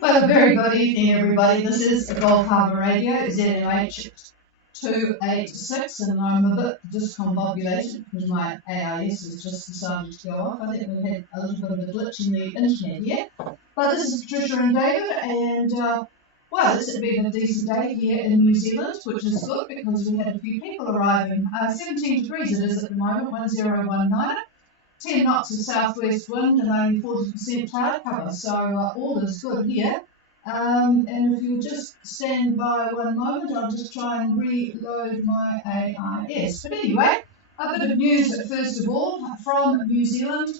Well, a very good evening, everybody. This is Gulf Harbour Radio, ZMH 286, and I'm a bit discombobulated because my AIS has just decided to go off. I think we had a little bit of a glitch in the internet here. But this is Patricia and David, and well, this has been a decent day here in New Zealand, which is good because we had a few people arriving. 17 degrees it is at the moment, 1019. 10 knots of southwest wind and only 40% cloud cover, so all is good here. And if you'll just stand by one moment, I'll just try and reload my AIS. But anyway, a bit of news first of all from New Zealand.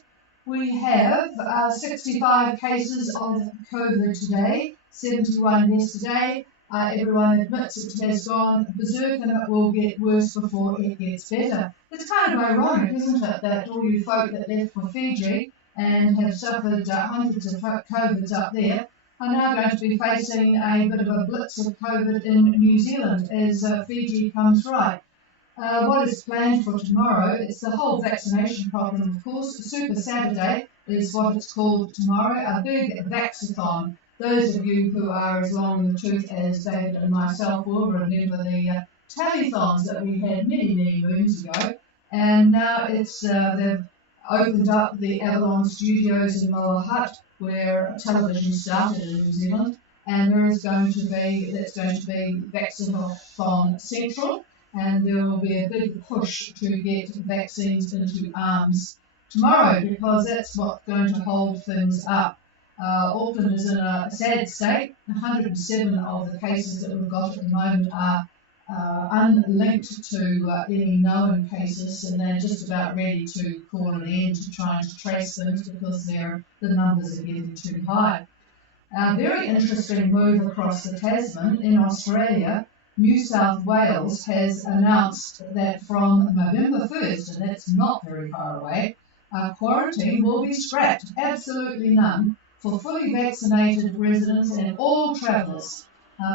We have 65 cases of COVID today, 71 yesterday. Everyone admits it has gone berserk and it will get worse before it gets better. It's kind of ironic, isn't it, that all you folk that left for Fiji and have suffered hundreds of COVIDs up there are now going to be facing a bit of a blitz of COVID in New Zealand as Fiji comes right. What is planned for tomorrow? It's the whole vaccination problem, of course. Super Saturday is what it's called tomorrow, a big vaxathon. Those of you who are as long in the tooth as David and myself will remember the telethons that we had many, many moons ago. And now it's they've opened up the Avalon Studios in Lower Hutt, where television started in New Zealand. And that's going to be Vaccinathon Central. And there will be a big push to get vaccines into arms tomorrow because that's what's going to hold things up. Auckland is in a sad state. 107 of the cases that we've got at the moment are unlinked to any known cases, and they're just about ready to call an end to trying to trace things because the numbers are getting too high. A very interesting move across the Tasman in Australia. New South Wales has announced that from November 1st, and that's not very far away, quarantine will be scrapped, absolutely none, for fully vaccinated residents and all travellers.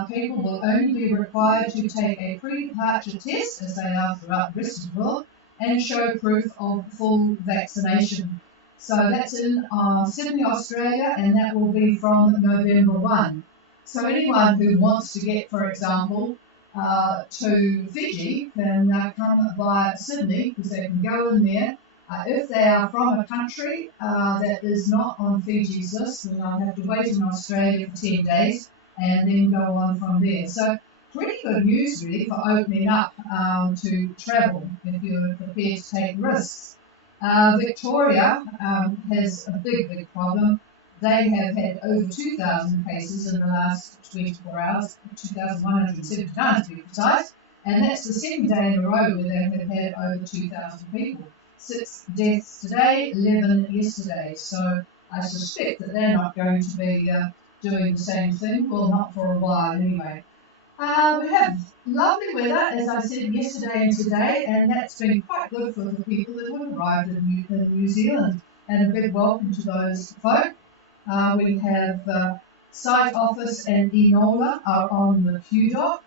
People will only be required to take a pre-departure test, as they are throughout the rest of the world, and show proof of full vaccination. So that's in Sydney, Australia, and that will be from November 1. So anyone who wants to get, for example, to Fiji can come via Sydney because they can go in there. If they are from a country that is not on Fiji's list, then they'll have to wait in Australia for 10 days and then go on from there. So pretty good news really for opening up to travel if you're prepared to take risks. Victoria has a big problem. They have had over 2,000 cases in the last 24 hours, 2,179 to be precise, and that's the second day in a row where they have had over 2,000 people. 6 deaths today, 11 yesterday, so I suspect that they're not going to be doing the same thing, well, not for a while anyway. We have lovely weather, as I said yesterday and today, and that's been quite good for the people that have arrived in New Zealand, and a big welcome to those folk. We have Site Office and Enola are on the Q dock.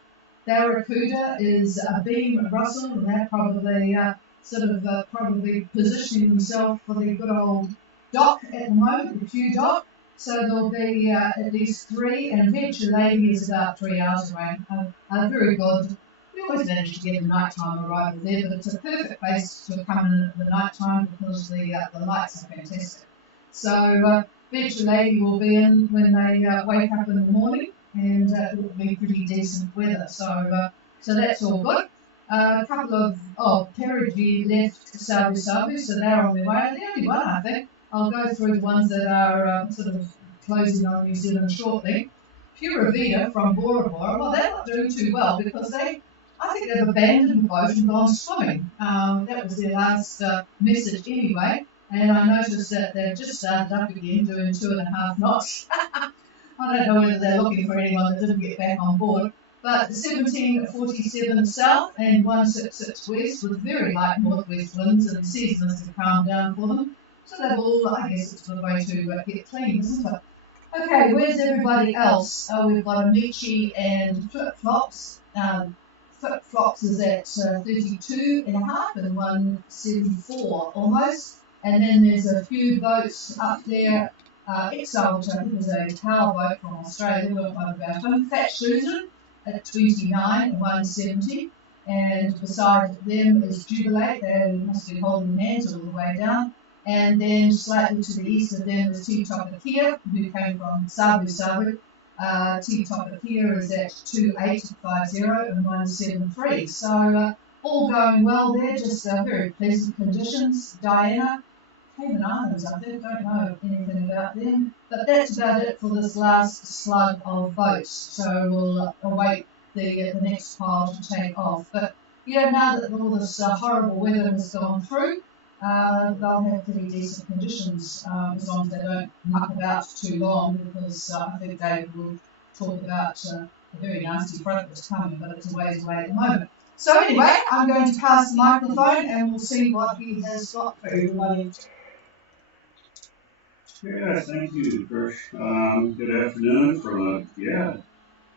Barracuda is a beam Russell, and they're probably probably positioning themselves for the good old dock at the moment, the Q dock. So there'll be at least 3, and Venture Lady is about 3 hours away. Very good. We always manage to get a nighttime arrival there, but it's a perfect place to come in at the nighttime because the lights are fantastic. So Venture Lady will be in when they wake up in the morning, and it will be pretty decent weather. So that's all good. A couple of Perigi left Sabu Sabu, so they're on their way. The only one, I think. I'll go through the ones that are sort of closing on New Zealand shortly. Pura Vida from Bora Bora, well, they're not doing too well because I think they've abandoned the boat and gone swimming. That was their last message anyway. And I noticed that they've just started up again doing 2.5 knots. I don't know whether they're looking for anyone that didn't get back on board. But 1747 south and 166 west with very light northwest winds, and the season has calmed down for them. So they've all, I guess it's a way to get clean, isn't it? Okay, where's everybody else? We've got Amici and Flip Flops. flip-flops is at 32.5 and 174 almost. And then there's a few boats up there. Exile, which I think is a power boat from Australia, we won't worry about him. Fat Susan at 29 and 170. And beside them is Jubilate, they must be holding hands all the way down. And then slightly to the east of them is T Topakia, who came from Sabu Sabu. T Topakia is at 2850 and 173. So all going well there, just very pleasant conditions. Diana, Cayman Islands, I don't know anything about them. But that's about it for this last slug of boats. So we'll await the next pile to take off. But yeah, now that all this horrible weather has gone through, they'll have pretty decent conditions as long as they don't muck about too long, because I think David will talk about a very nasty front that's coming, but it's a ways away at the moment. So anyway, I'm going to pass the microphone and we'll see what he has got for everybody. Yeah, thank you, Trish. Good afternoon from a,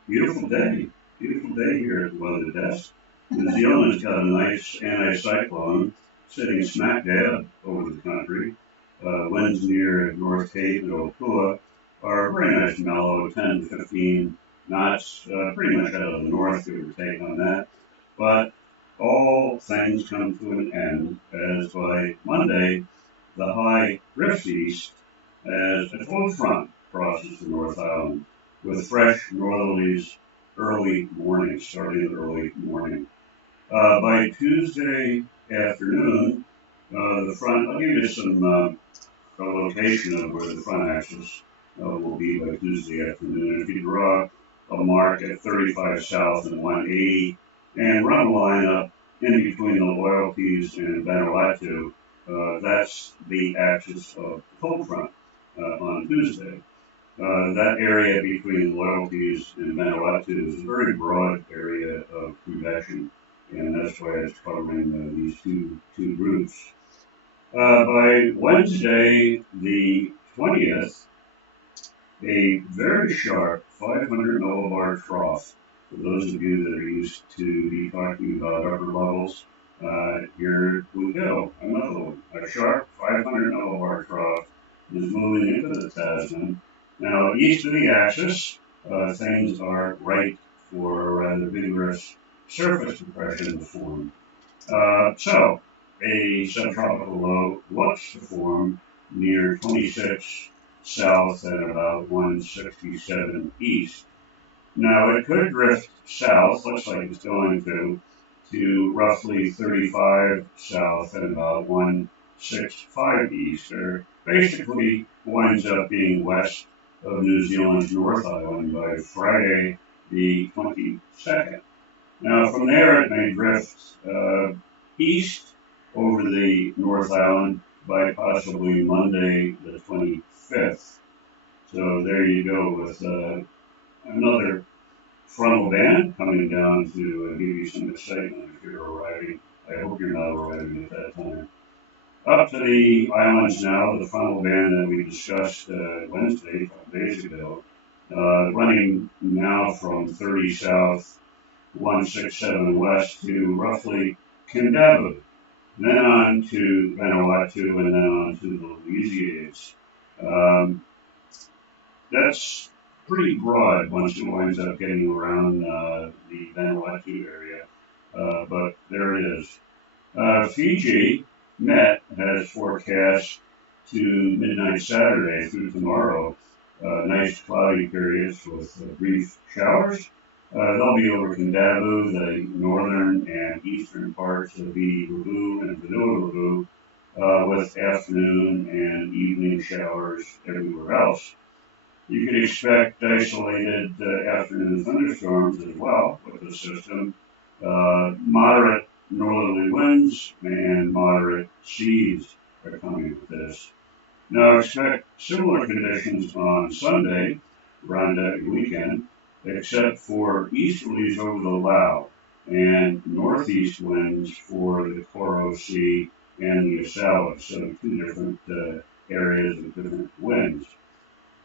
beautiful day. Beautiful day here at the weather desk. New Zealand's got a nice anticyclone sitting smack dab over the country. Winds near North Cape and Opua are very nice mellow, 10 to 15 knots, pretty much out of the north, give or take on that. But all things come to an end as by Monday, the high drifts east as a cold front crosses the North Island with fresh northerlies early morning, starting early morning. By Tuesday afternoon, the front, I'll give you some a location of where the front axis will be by Tuesday afternoon. If you draw a mark at 35 south and 180 and run a line up in between the Loyalties and Vanuatu, that's the axis of the cold front on Tuesday. That area between Loyalties and Vanuatu is a very broad area of convection, and that's why it's covering these two groups. By Wednesday, the 20th, a very sharp 500 millibar trough. For those of you that are used to be talking about upper levels, here we go. Another one. A sharp 500 millibar trough is moving into the Tasman. Now, east of the axis, things are ripe for a rather vigorous surface depression to form. So, a subtropical low looks to form near 26 south and about 167 east. Now, it could drift south, looks like it's going to roughly 35 south and about 165 east, or basically winds up being west of New Zealand's North Island by Friday the 22nd. Now, from there, it may drift east over the North Island by possibly Monday the 25th. So there you go with another frontal band coming down to give you some excitement if you're arriving. I hope you're not arriving at that time. Up to the islands now, the frontal band that we discussed Wednesday, a couple days ago, running now from 30 south, 167 west to roughly Kindavu, then on to Vanuatu, and then on to the Louisiades. That's pretty broad once it winds up getting around the Vanuatu area, but there it is. Fiji Met has forecast to midnight Saturday through tomorrow nice cloudy periods with brief showers. They'll be over Kindavu, the northern and eastern parts of the Levu and Vanua Levu, with afternoon and evening showers everywhere else. You could expect isolated afternoon thunderstorms as well with the system. Moderate northerly winds and moderate seas are coming with this. Now expect similar conditions on Sunday, around that weekend, except for easterlies over the Lau and northeast winds for the Koro Sea and the Osawa, so two different areas of different winds.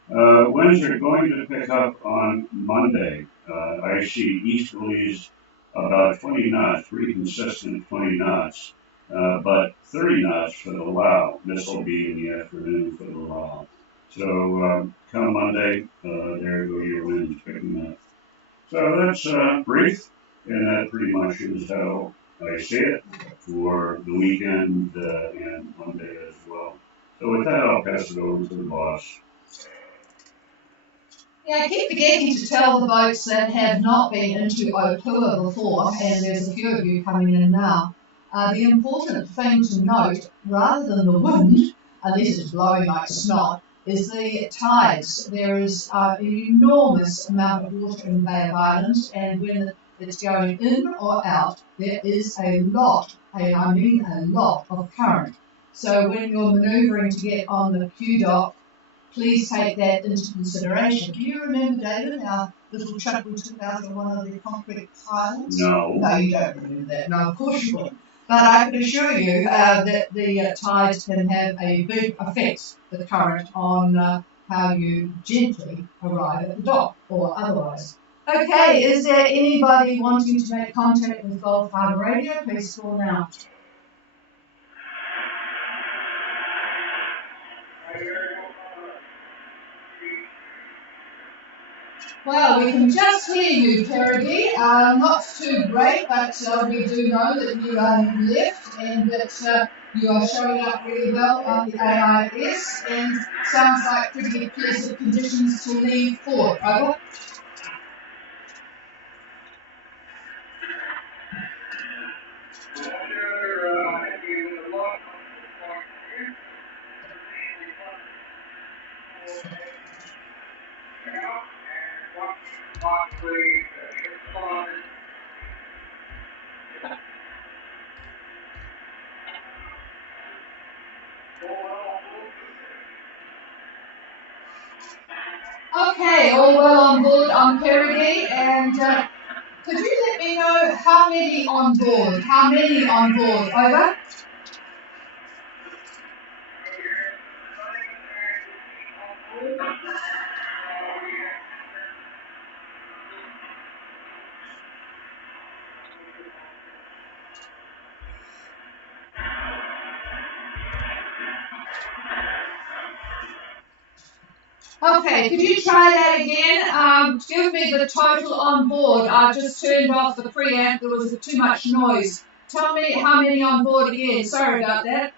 Winds are going to pick up on Monday. I see easterlies about 20 knots, pretty consistent 20 knots, but 30 knots for the lull. This will be in the afternoon for the lull. So come Monday, there go your winds picking up. So that's brief, and that pretty much is how I see it for the weekend and Monday as well. So with that, I'll pass it over to the boss. Yeah, I keep forgetting to tell the boats that have not been into Opua before, and there's a few of you coming in now. The important thing to note, rather than the wind, unless it's blowing like snot, is the tides. There is an enormous amount of water in the Bay of Islands, and when it's going in or out, there is a lot, and I mean a lot, of current. So when you're manoeuvring to get on the Q dock, please take that into consideration. Do you remember, David, our little trip we took out on one of the concrete piles? No. No, you don't remember that. No, of course you wouldn't. But I can assure you that the tides can have a big effect, the current, on how you gently arrive at the dock or otherwise. Okay, is there anybody wanting to make contact with Gulf Harbour Radio? Please call now. Well, we can just hear you, Kerrigan. Not too great, but we do know that you left and that you are showing up really well on the AIS, and sounds like pretty pleasant conditions to leave for. Over. Okay, all well on board on Kerrigan, and could you let me know how many on board? How many on board? Over. Okay, could you try that again? Give me the total on board. I've just turned off the preamp. There was too much noise. Tell me how many on board again. Sorry about that.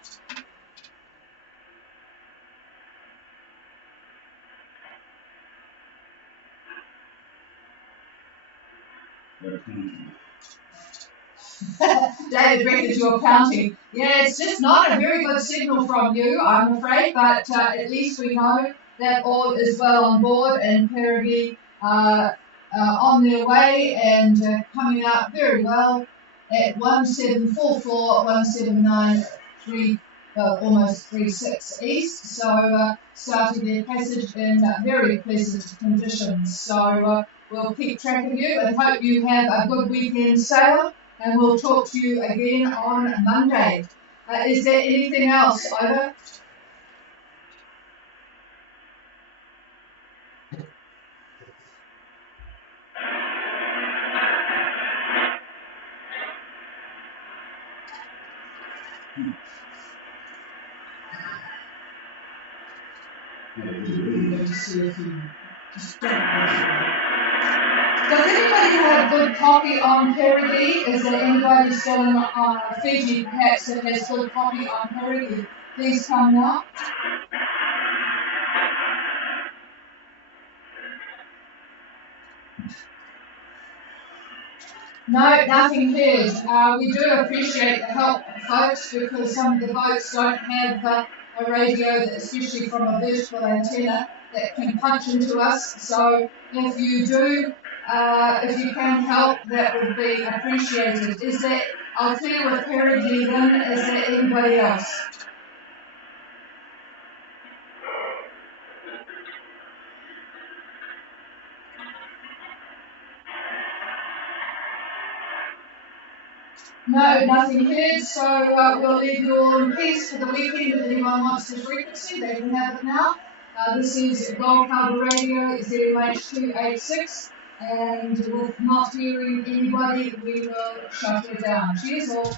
David reckons you're counting. Yeah, it's just not a very good signal from you, I'm afraid, but at least we know that all is well on board and Kerrigan on their way and coming out very well at 1744, 1793, almost 36 east. So starting their passage in very pleasant conditions. So we'll keep track of you and hope you have a good weekend sail. And we'll talk to you again on Monday. Is there anything else? Over. Let me see if you just don't. Does anybody have good copy on Kerrigan? Is there anybody still in Fiji perhaps that has good copy on Kerrigan? Please come now. No, nothing heard. We do appreciate the help, folks, because some of the boats don't have a radio, especially from a vertical antenna, that can punch into us. So if you do, if you can help, that would be appreciated. Is there, I'll clear with Kerrigan then, is there anybody else? No, nothing heard, so we'll leave you all in peace for the weekend. If anyone wants the frequency, they can have it now. This is Gulf Harbour Radio, ZMH286. And with not hearing anybody, we will shut her down. Cheers all.